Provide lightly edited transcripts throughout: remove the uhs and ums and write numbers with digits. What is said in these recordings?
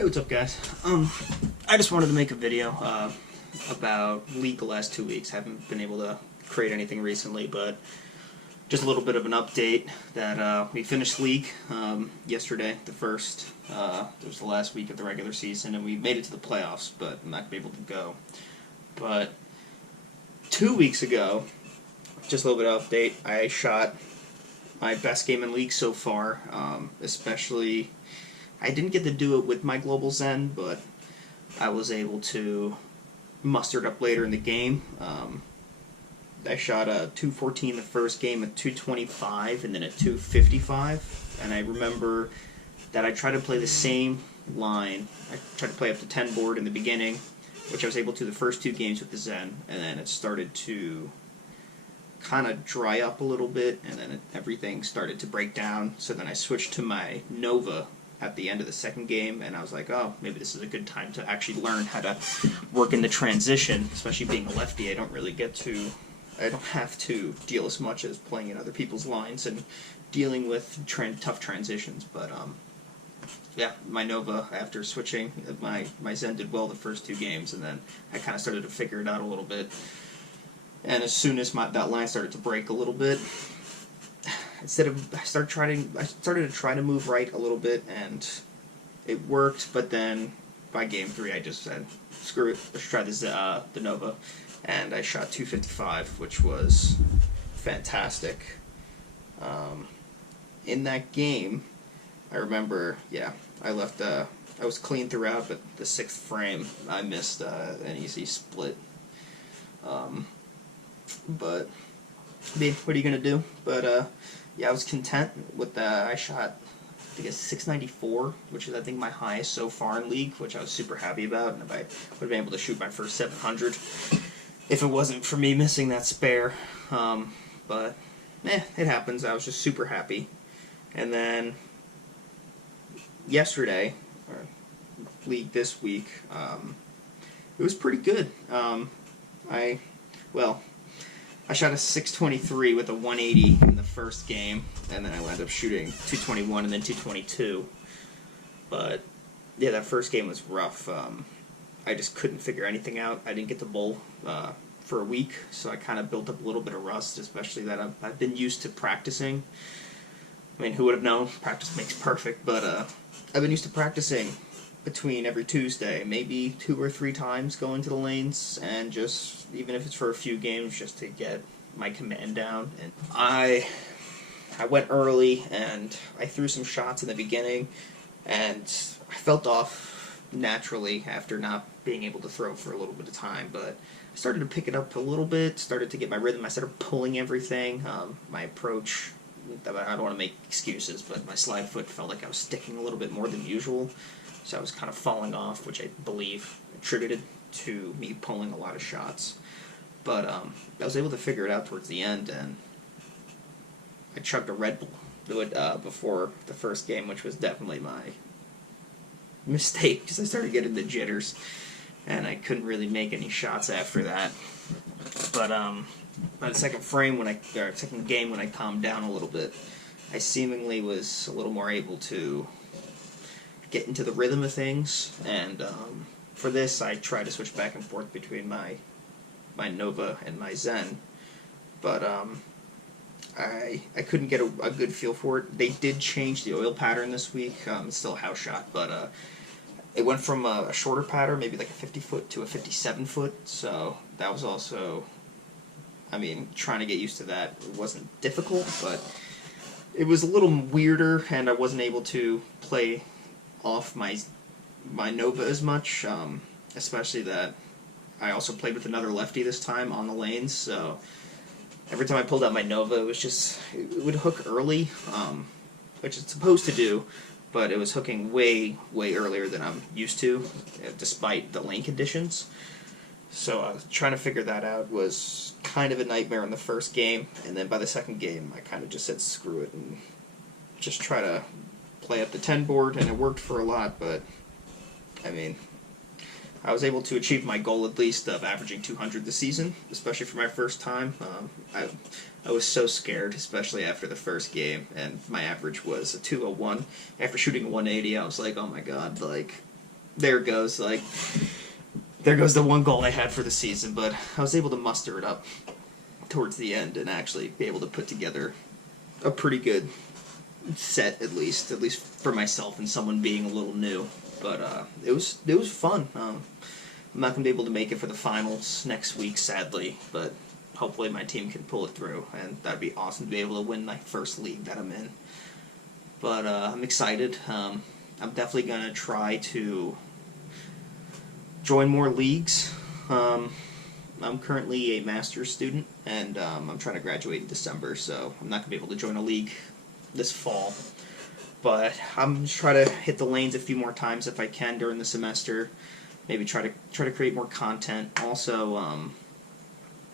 Hey, what's up, guys? I just wanted to make a video about League the last 2 weeks. Haven't been able to create anything recently, but just a little bit of an update that we finished League yesterday, the first. It was the last week of the regular season, and we made it to the playoffs, but I'm not going to be able to go. But 2 weeks ago, just a little bit of update, I shot my best game in League so far, especially... I didn't get to do it with my Global Zen, but I was able to muster it up later in the game. I shot a 214 the first game, at 225, and then at 255. And I remember that I tried to play the same line. I tried to play up to 10 board in the beginning, which I was able to the first 2 games with the Zen, and then it started to kind of dry up a little bit, and then everything started to break down. So then I switched to my Nova at the end of the second game, and I was like, oh, maybe this is a good time to actually learn how to work in the transition, especially being a lefty. I don't have to deal as much as playing in other people's lines and dealing with tough transitions, but yeah, my Nova, after switching, my Zen did well the first 2 games, and then I kind of started to figure it out a little bit, and as soon as that line started to break a little bit, I started to try to move right a little bit, and it worked. But then by game 3, I just said, "Screw it, let's try this the Nova," and I shot 255, which was fantastic. In that game, I remember, I left. I was clean throughout, but the 6th frame, I missed an easy split. But I mean, what are you gonna do? But yeah, I was content with I shot, I think it's 694, which is I think my highest so far in League, which I was super happy about, and if I would have been able to shoot my first 700 if it wasn't for me missing that spare. But it happens. I was just super happy. And then yesterday, or League this week, it was pretty good. I shot a 623 with a 180 in the first game, and then I wound up shooting 221 and then 222. But yeah, that first game was rough. I just couldn't figure anything out. I didn't get to bowl for a week, so I kind of built up a little bit of rust, especially that I've been used to practicing. I mean, who would have known? Practice makes perfect, but I've been used to practicing between every Tuesday, maybe 2 or 3 times going to the lanes, and just, even if it's for a few games, just to get my command down. And I went early, and I threw some shots in the beginning, and I felt off naturally after not being able to throw for a little bit of time, but I started to pick it up a little bit, started to get my rhythm. I started pulling everything. My approach, I don't want to make excuses, but my slide foot felt like I was sticking a little bit more than usual. So I was kind of falling off, which I believe attributed to me pulling a lot of shots. But I was able to figure it out towards the end, and I chugged a Red Bull before the first game, which was definitely my mistake, because I started getting the jitters, and I couldn't really make any shots after that. But by the second game, when I calmed down a little bit, I seemingly was a little more able to get into the rhythm of things, and for this I try to switch back and forth between my Nova and my Zen, but I couldn't get a good feel for it. They did change the oil pattern this week. It's still a house shot, but it went from a shorter pattern, maybe like a 50-foot to a 57-foot, so that was also, I mean, trying to get used to that. It wasn't difficult, but it was a little weirder, and I wasn't able to play off my Nova as much, especially that I also played with another lefty this time on the lanes, so every time I pulled out my Nova, it would hook early, which it's supposed to do, but it was hooking way, way earlier than I'm used to, despite the lane conditions. So trying to figure that out was kind of a nightmare in the first game, and then by the second game, I kind of just said screw it and just try to play up the 10 board, and it worked for a lot, but I mean, I was able to achieve my goal at least of averaging 200 this season, especially for my first time. I was so scared, especially after the first game, and my average was a 201. After shooting a 180, I was like, oh my god, like, I don't know if I'm going to be able to do this. But there goes, like, there goes the one goal I had for the season, but I was able to muster it up towards the end and actually be able to put together a pretty good set, at least for myself and someone being a little new. But it was fun. I'm not gonna be able to make it for the finals next week, sadly, but hopefully my team can pull it through, and that'd be awesome to be able to win my first league that I'm in. But I'm excited. I'm definitely gonna try to join more leagues. I'm currently a master's student, and I'm trying to graduate in December, so I'm not going to be able to join a league this fall. But I'm just trying to hit the lanes a few more times if I can during the semester. Maybe try to create more content. Also,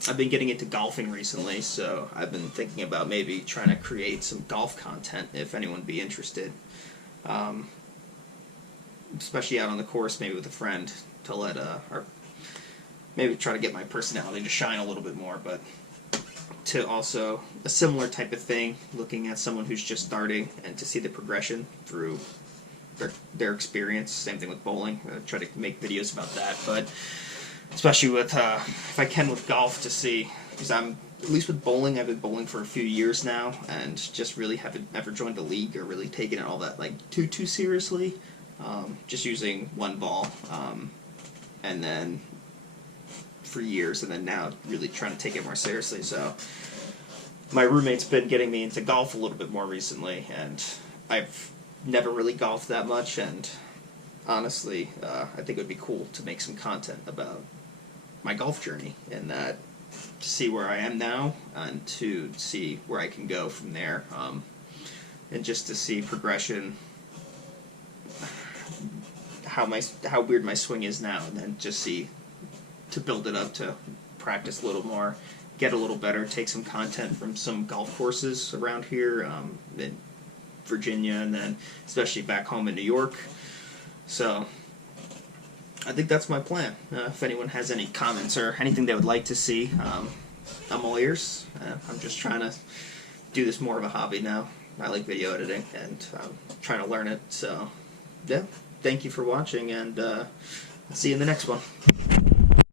I've been getting into golfing recently, so I've been thinking about maybe trying to create some golf content if anyone would be interested. Especially out on the course, maybe with a friend, to let or maybe try to get my personality to shine a little bit more, but to also a similar type of thing, looking at someone who's just starting and to see the progression through their experience. Same thing with bowling. Try to make videos about that, but especially with if I can with golf, to see, because I'm, at least with bowling, I've been bowling for a few years now and just really haven't ever joined a league or really taken it all that like too seriously. Just using one ball, and then for years, and then now really trying to take it more seriously. So my roommate's been getting me into golf a little bit more recently, and I've never really golfed that much, and honestly, I think it would be cool to make some content about my golf journey, and that to see where I am now, and to see where I can go from there, and just to see progression, how weird my swing is now, and then just see to build it up, to practice a little more, get a little better, take some content from some golf courses around here in Virginia, and then especially back home in New York. So I think that's my plan. If anyone has any comments or anything they would like to see, I'm all ears. I'm just trying to do this more of a hobby now. I like video editing, and I'm trying to learn it. So yeah, thank you for watching, and see you in the next one.